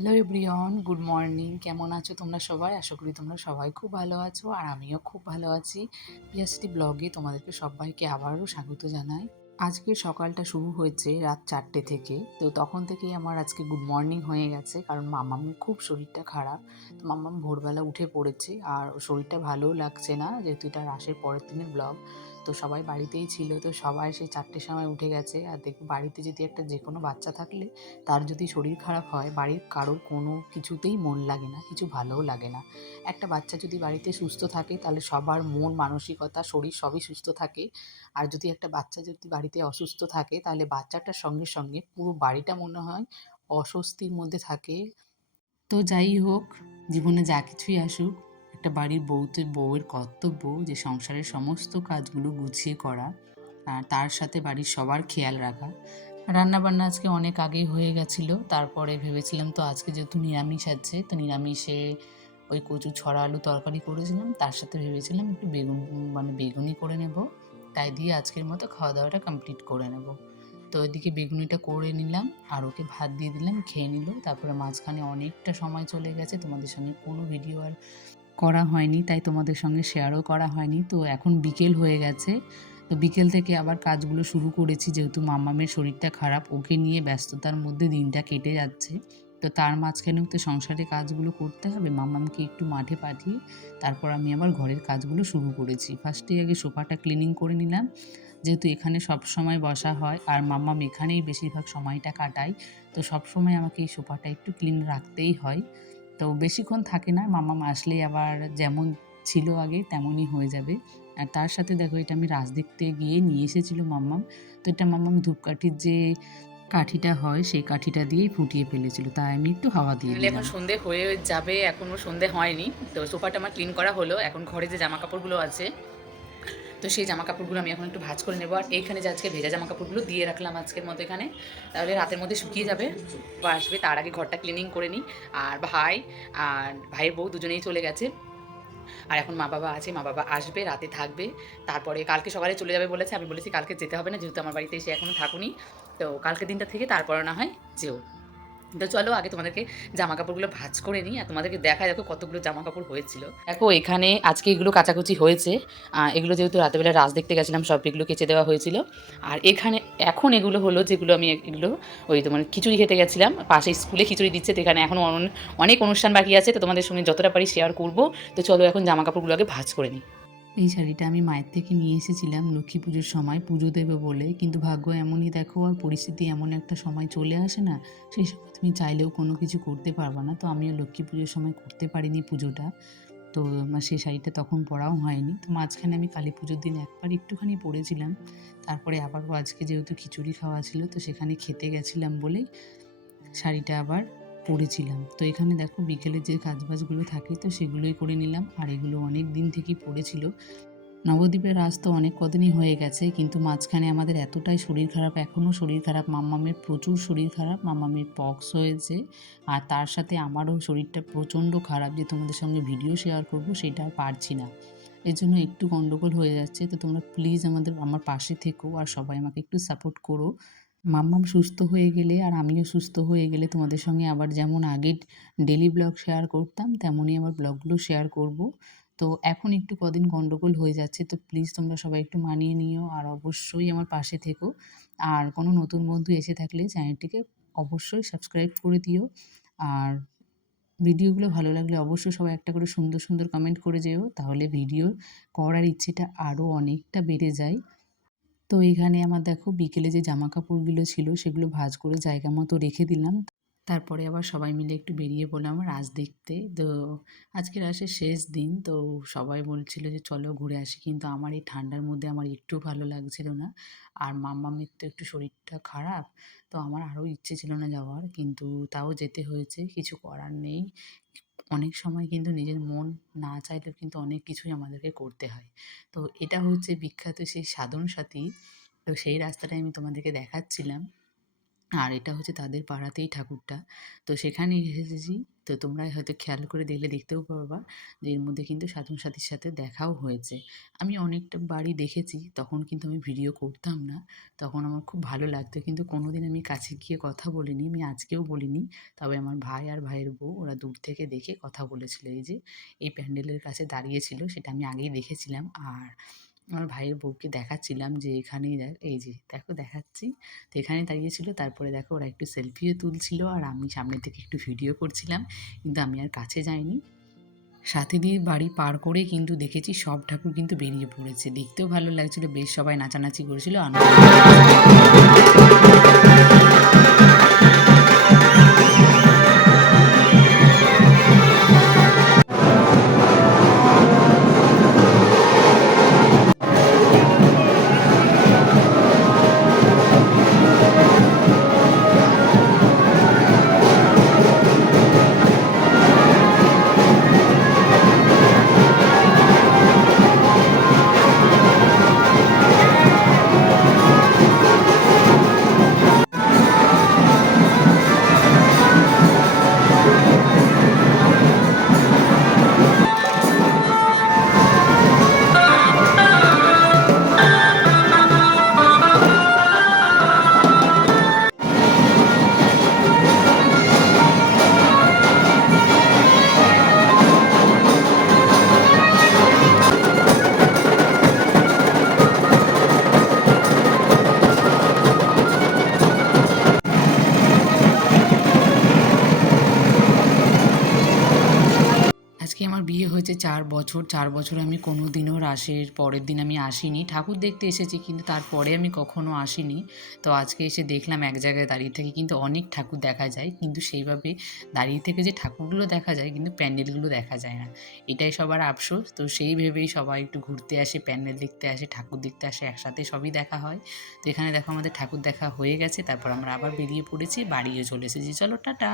Hello everyone, good morning. কেমন আছো তোমরা সবাই? আশা করি তোমরা সবাই খুব ভালো আছো আর আমিও খুব ভালো আছি। পিএসটি ব্লগে তোমাদেরকে সবাইকে আবারও স্বাগত জানাই। আজকে সকালটা শুরু হয়েছে রাত চারটে থেকে। তো তখন থেকেই আমার আজকে গুড মর্নিং হয়ে গেছে। কারণ মামামের খুব শরীরটা খারাপ। তো মামাম ভোরবেলা উঠে পড়েছে। আর শরীরটা ভালোও লাগছে না, যেহেতু এটা রাসের পরের দিনের ব্লগ। তো সবাই বাড়িতেই ছিল, তো সবাই সেই চারটের সময় উঠে গেছে। আর দেখো, বাড়িতে যদি একটা যে কোনো বাচ্চা থাকলে তার যদি শরীর খারাপ হয়, বাড়ির কারোর কোনো কিছুতেই মন লাগে না, কিছু ভালোও লাগে না। একটা বাচ্চা যদি বাড়িতে সুস্থ থাকে, তাহলে সবার মন, মানসিকতা, শরীর সবই সুস্থ থাকে। আর যদি একটা বাচ্চা যদি বাড়িতে অসুস্থ থাকে, তাহলে বাচ্চাটার সঙ্গে সঙ্গে পুরো বাড়িটা মনে হয় অস্বস্তির মধ্যে থাকে। তো যাই হোক, জীবনে যা কিছুই আসুক একটা বাড়ির বউতে বউয়ের কর্তব্য যে সংসারের সমস্ত কাজগুলো গুছিয়ে করা, আর তার সাথে বাড়ির সবার খেয়াল রাখা। রান্না বান্না আজকে অনেক আগেই হয়ে গেছিল, তারপরে ভেবেছিলাম তো আজকে যেহেতু নিরামিষ আছে, তো নিরামিষে ওই কচু ছড়া আলু তরকারি করেছিলাম, তার সাথে ভেবেছিলাম একটু বেগুন মানে বেগুনি করে নেব। তাই দিয়ে আজকের মতো খাওয়া দাওয়াটা কমপ্লিট করে নেব। তো ওইদিকে বেগুনিটা করে নিলাম, আর ওকে ভাত দিয়ে দিলাম, খেয়ে নিল। তারপরে মাঝখানে অনেকটা সময় চলে গেছে, তোমাদের সঙ্গে কোনো ভিডিও আর করা হয়নি, তাই তোমাদের সঙ্গে শেয়ারও করা হয়নি। তো এখন বিকেল হয়ে গেছে, তো বিকেল থেকে আবার কাজগুলো শুরু করেছি, যেহেতু মামামের শরীরটা খারাপ, ওকে নিয়ে ব্যস্ততার মধ্যে দিনটা কেটে যাচ্ছে। তো তার মাঝখানেও তো সংসারে কাজগুলো করতে হবে, মামামকে একটু মাঠে পাঠিয়ে তারপর আমি আবার ঘরের কাজগুলো শুরু করেছি। ফার্স্টেই আগে সোফাটা ক্লিনিং করে নিলাম, যেহেতু এখানে সব সময় বসা হয়, আর মাম্মাম এখানেই বেশিরভাগ সময়টা কাটায়, তো সব সময় আমাকে এই সোফাটা একটু ক্লিন রাখতেই হয়। তো বেশিক্ষণ থাকে না। মাম্মাম আসলেই আবার যেমন ছিল আগে তেমনই হয়ে যাবে। আর তার সাথে দেখো এটা আমি রাজ দেখতে গিয়ে নিয়ে এসেছিল মাম্মাম। তো এটা মাম্মাম ধূপকাঠির যে কাঠিটা হয় সেই কাঠিটা দিয়েই ফুটিয়ে ফেলেছিল। তাই আমি একটু হাওয়া দিয়ে এখন সন্ধে হয়ে যাবে এখনও সন্ধে হয়নি। তো সোফাটা আমার ক্লিন করা হলো। এখন ঘরে যে জামা কাপড়গুলো আছে তো সেই জামা কাপড়গুলো আমি এখন একটু ভাঁজ করে নেব। আর এইখানে যে আজকে ভেজা জামা কাপড়গুলো দিয়ে রাখলাম আজকের মতো এখানে, তাহলে রাতের মধ্যে শুকিয়ে যাবে। বা আসবে, তার আগে ঘরটা ক্লিনিং করে নিই। আর ভাই আর ভাইয়ের বউ দুজনেই চলে গেছে। আর এখন মা বাবা আছে, মা বাবা আসবে, রাতে থাকবে। তারপরে কালকে সকালে চলে যাবে বলেছে, আমি বলেছি কালকে যেতে হবে না, যেহেতু আমার বাড়িতে এসে এখনও থাকুনি। তো কালকে দিনটা থেকে তারপরে না হয় যেও। তো চলো আগে তোমাদেরকে জামা কাপড়গুলো ভাজ করে নিই আর তোমাদেরকে দেখা দেখো কতগুলো জামা কাপড় হয়েছিল। দেখো, এখানে আজকে এগুলো কাচাকুচি হয়েছে। এগুলো যেহেতু রাতেবেলা রাজ দেখতে গেছিলাম, সব এগুলো কেচে দেওয়া হয়েছিল। আর এখানে এখন এগুলো হলো যেগুলো আমি এগুলো ওই তোমার খিচুড়ি খেতে গেছিলাম। পাশে স্কুলে খিচুড়ি দিচ্ছে, তো এখানে এখনও অনেক অনুষ্ঠান বাকি আছে, তো তোমাদের সঙ্গে যতটা পারি শেয়ার করব। তো চলো এখন জামা কাপড়গুলো আগে ভাঁজ করে নিই। এই শাড়িটা আমি মায়ের থেকে নিয়ে এসেছিলাম লক্ষ্মী পুজোর সময়, পুজো দেবে বলে। কিন্তু ভাগ্য এমনই দেখো, আর পরিস্থিতি এমন একটা সময় চলে আসে না, সেই সময় তুমি চাইলেও কোনো কিছু করতে পারবে না। তো আমিও লক্ষ্মী পুজোর সময় করতে পারিনি পুজোটা। তো আমার সেই শাড়িটা তখন পরাও হয়নি। তো মাঝখানে আমি কালী পুজোর দিন একবার একটুখানি পরেছিলাম। তারপরে আবারও আজকে যেহেতু খিচুড়ি খাওয়া ছিল, তো সেখানে খেতে গেছিলাম বলেই শাড়িটা আবার পরেছিলাম তো এখানে দেখো বিকেলে যে কাজবাজগুলো থাকে, তো সেগুলোই করে নিলাম। আর এগুলো অনেক দিন থেকেই পড়েছিল। নবদ্বীপের রাজ তো অনেক কদিনই হয়ে গেছে, কিন্তু মাঝখানে আমাদের এতটাই শরীর খারাপ, এখনও শরীর খারাপ। মাম্মামের প্রচুর শরীর খারাপ, মাম্মামের পক্স হয়েছে। আর তার সাথে আমারও শরীরটা প্রচণ্ড খারাপ যে তোমাদের সঙ্গে ভিডিও শেয়ার করব, সেটা আর পারছি না। এর জন্য একটু গন্ডগোল হয়ে যাচ্ছে। তো তোমরা প্লিজ আমাদের, আমার পাশে থেকো আর সবাই আমাকে একটু সাপোর্ট করো। মাম্মাম সুস্থ হয়ে গেলে আর আমিও সুস্থ হয়ে গেলে তোমাদের সঙ্গে আবার যেমন আগে ডেলি ব্লগ শেয়ার করতাম, তেমনই আবার ব্লগগুলো শেয়ার করব। তো এখন একটু কদিন গন্ডগোল হয়ে যাচ্ছে, তো প্লিজ তোমরা সবাই একটু মানিয়ে নিও আর অবশ্যই আমার পাশে থেকো। আর কোনো নতুন বন্ধু এসে থাকলে চ্যানেলটিকে অবশ্যই সাবস্ক্রাইব করে দিও। আর ভিডিওগুলো ভালো লাগলে অবশ্যই সবাই একটা করে সুন্দর সুন্দর কমেন্ট করে যেও, তাহলে ভিডিও করার ইচ্ছেটা আরও অনেকটা বেড়ে যায়। তো এখানে আমার দেখো বিকেলে যে জামা কাপড়গুলো ছিল সেগুলো ভাঁজ করে জায়গা মতো রেখে দিলাম। তারপরে আবার সবাই মিলে একটু বেরিয়ে পড়লাম রাজ দেখতে। তো আজকে রাসের শেষ দিন, তো সবাই বলছিল যে চলো ঘুরে আসি। কিন্তু আমার এই ঠান্ডার মধ্যে আমার একটু ভালো লাগছিল না। আর মাম্মামের তো একটু শরীরটা খারাপ, তো আমার আরও ইচ্ছে ছিল না যাওয়ার। কিন্তু তাও যেতে হয়েছে, কিছু করার নেই। অনেক সময় কিন্তু নিজের মন না চাইলেও কিন্তু অনেক কিছুই আমাদেরকে করতে হয়। তো এটা হচ্ছে বিখ্যাত সেই সাধন সাথী তো সেই রাস্তাটাই আমি তোমাদেরকে দেখাচ্ছিলাম। আর এটা হচ্ছে তাদের পাড়াতেই ঠাকুরটা। তো সেখানে এসেছি। তো তোমরা হয়তো খেয়াল করে দেখলে দেখতেও পারবা যে এর মধ্যে কিন্তু সাধন সাথীর সাথে দেখাও হয়েছে। আমি অনেকটা বাড়ি দেখেছি, তখন কিন্তু আমি ভিডিও করতাম না। তখন আমার খুব ভালো লাগতো। কিন্তু কোনো দিন আমি কাছে গিয়ে কথা বলিনি, আমি আজকেও বলিনি। তবে আমার ভাই আর ভাইয়ের বউ, ওরা দূর থেকে দেখে কথা বলেছিল। এই যে, এই প্যান্ডেলের কাছে দাঁড়িয়েছিল, সেটা আমি আগেই দেখেছিলাম। আর আমার ভাইয়ের বউকে দেখাচ্ছিলাম যে এখানেই দেখ, এই যে দেখো দেখাচ্ছি। তো এখানে দাঁড়িয়েছিল, তারপরে দেখো ওরা একটু সেলফিও তুলছিল আর আমি সামনে থেকে একটু ভিডিও করছিলাম, কিন্তু আমি আর কাছে যাইনি। সাথীদের বাড়ি পার করে কিন্তু দেখেছি সব ঠাকুর কিন্তু বেরিয়ে পড়েছে। দেখতেও ভালো লাগছিল, বেশ সবাই নাচানাচি করেছিল, আনন্দ হয়েছে চার বছর চার বছর আমি কোনো দিনও রাসের পরের দিন আমি আসিনি। ঠাকুর দেখতে এসেছি, কিন্তু তারপরে আমি কখনো আসিনি। তো আজকে এসে দেখলাম এক জায়গায় দাঁড়িয়ে থেকে কিন্তু অনেক ঠাকুর দেখা যায়, কিন্তু সেইভাবে দাঁড়িয়ে থেকে যে ঠাকুরগুলো দেখা যায়, কিন্তু প্যান্ডেলগুলো দেখা যায় না। এটাই সবার আফসোস। তো সেই ভেবেই সবাই একটু ঘুরতে আসে, প্যান্ডেল দেখতে আসে, ঠাকুর দেখতে আসে, একসাথে সবই দেখা হয়। তো এখানে দেখো আমাদের ঠাকুর দেখা হয়ে গেছে, তারপর আমরা আবার বেরিয়ে পড়েছি বাড়িও চলে এসেছি। চলো, টাটা!